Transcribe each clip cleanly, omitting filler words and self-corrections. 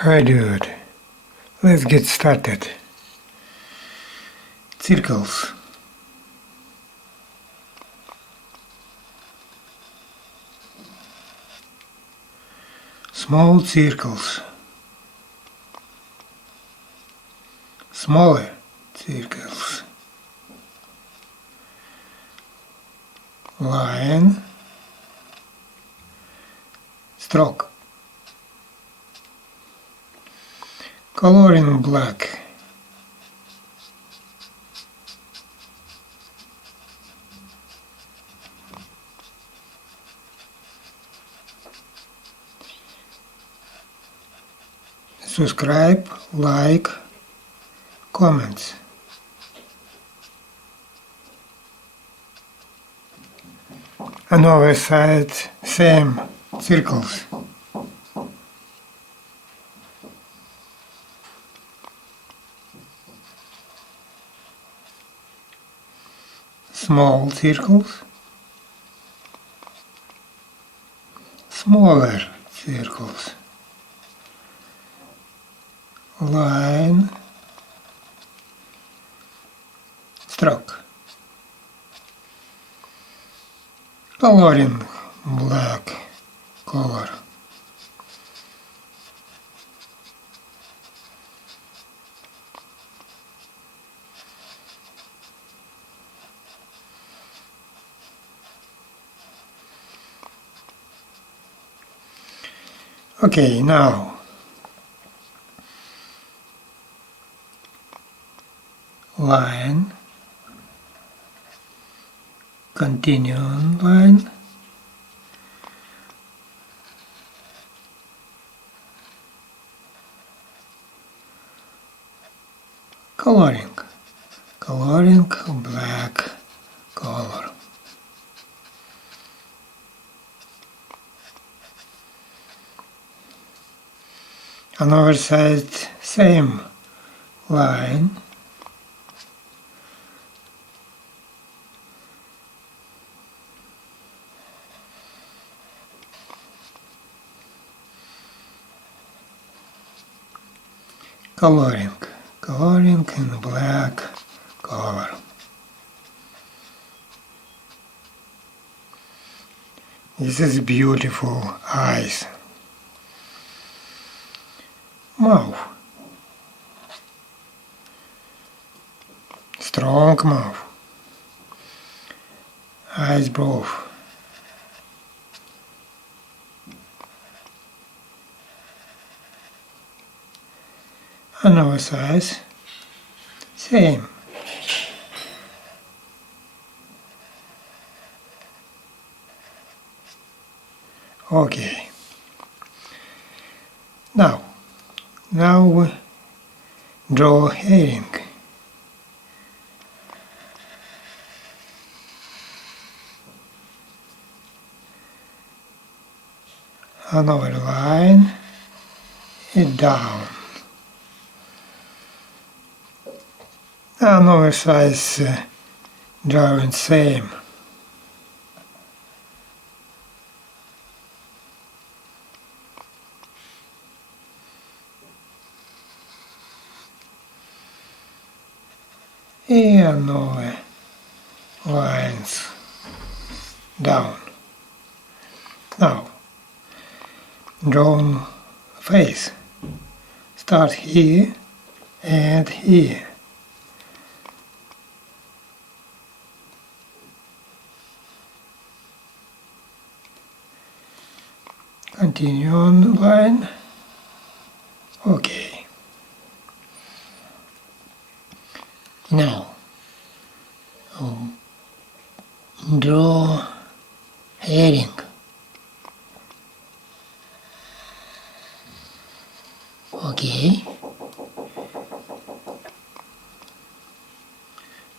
Hi dude, let's get started. Circles. Small circles. Smaller circles. Line. Stroke. Coloring black. Subscribe, like, comments. Another side, same circles. Small circles. Smaller circles. Line. Stroke. Coloring black color. Okay, now line, continuing line, coloring black color. Another side, same line, coloring in black color. This is beautiful eyes. Mouth. Strong mouth. Eyes both. Another size. Same. Okay. Now we draw herring. Another line and down. Another size drawing same. And another lines down. Now draw face. Start here and here. Continue on the line. Okay. Now draw herring. Okay.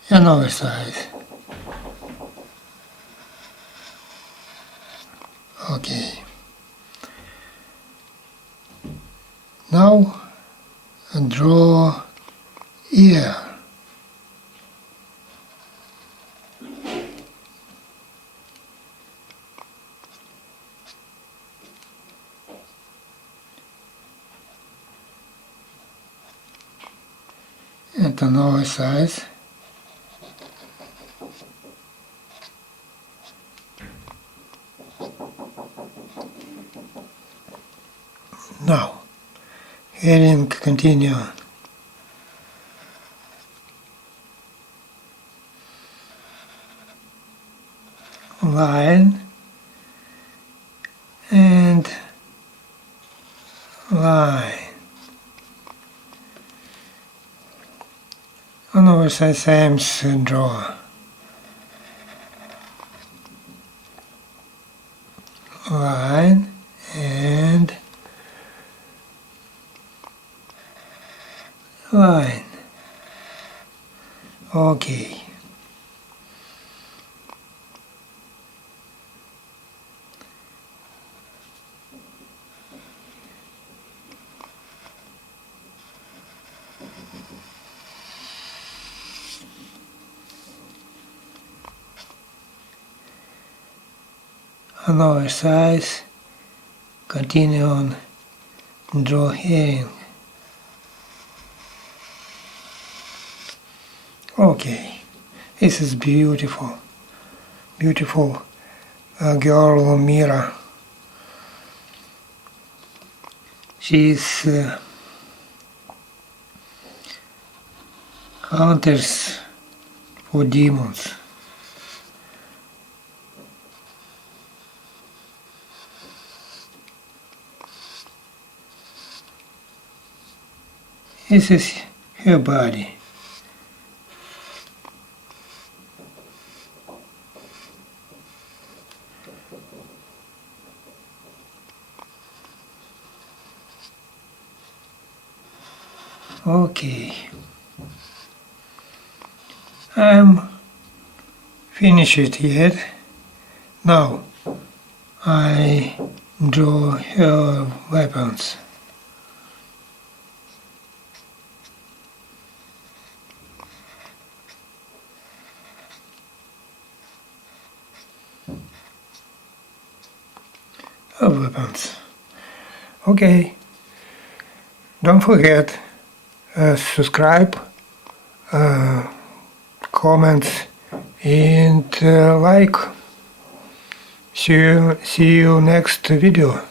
Another size. Okay. Now draw ear. and another side. Now, heading continue. Line and line. On our side, same draw. Line and line. Okay. On our side, continue on draw herring. Okay, this is beautiful, beautiful girl Mira. She's hunters for demons. This is her body. Okay, I'm finished yet. Now I draw her weapons. Her weapons. Okay, don't forget subscribe, comment and like. See you next video.